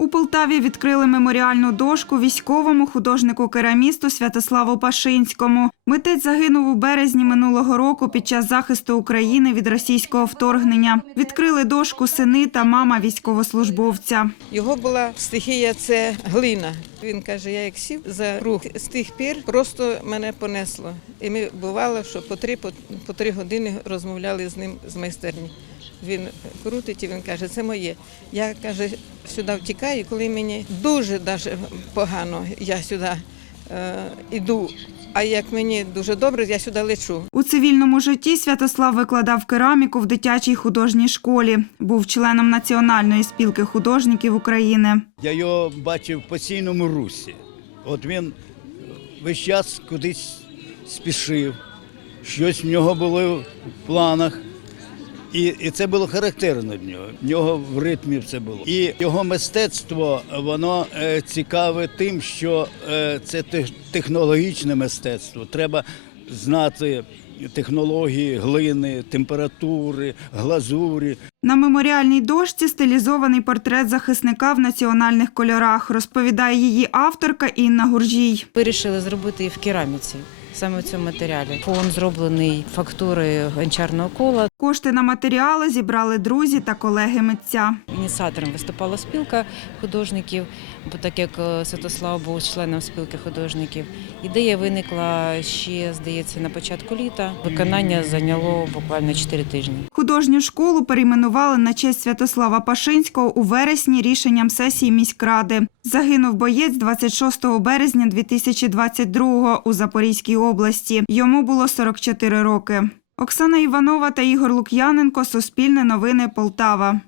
У Полтаві відкрили меморіальну дошку військовому художнику-керамісту Святославу Пашинському. Митець загинув у березні минулого року під час захисту України від російського вторгнення. Відкрили дошку сини та мама військовослужбовця. Його була стихія це глина. Він каже, я як сів за рух з тих пір просто мене понесло. І ми бувало, що по три, по, три години розмовляли з ним з майстерні. Він крутить і він каже, це моє. Я каже, сюди втікаю, коли мені дуже погано, я сюди е, іду. А як мені дуже добре, я сюди лечу. У цивільному житті Святослав викладав кераміку в дитячій художній школі. Був членом Національної спілки художників України. Я його бачив в постійному русі. От він весь час кудись спішив, щось в нього було в планах. І, і це було характерно для нього. В нього в ритмі все було. І його мистецтво воно е, цікаве тим, що е, це технологічне мистецтво. Треба знати технології глини, температури, глазурі. На меморіальній дошці стилізований портрет захисника в національних кольорах, розповідає її авторка Інна Гуржій. Вирішили зробити і в кераміці, саме в цьому матеріалі. Фон зроблений фактурою гончарного кола. Кошти на матеріали зібрали друзі та колеги митця. Ініціатором виступала спілка художників, бо так як е, Святослав був членом спілки художників. Ідея виникла ще, здається, на початку літа. Виконання зайняло буквально 4 тижні. Hудожню школу перейменували на честь Святослава Пашинського у вересні рішенням сесії міськради. Загинув боєць 26 березня 2022 у Запорізькій області. Йому було 44 роки. Оксана Іванова та Ігор Лук'яненко. Суспільне новини Полтава.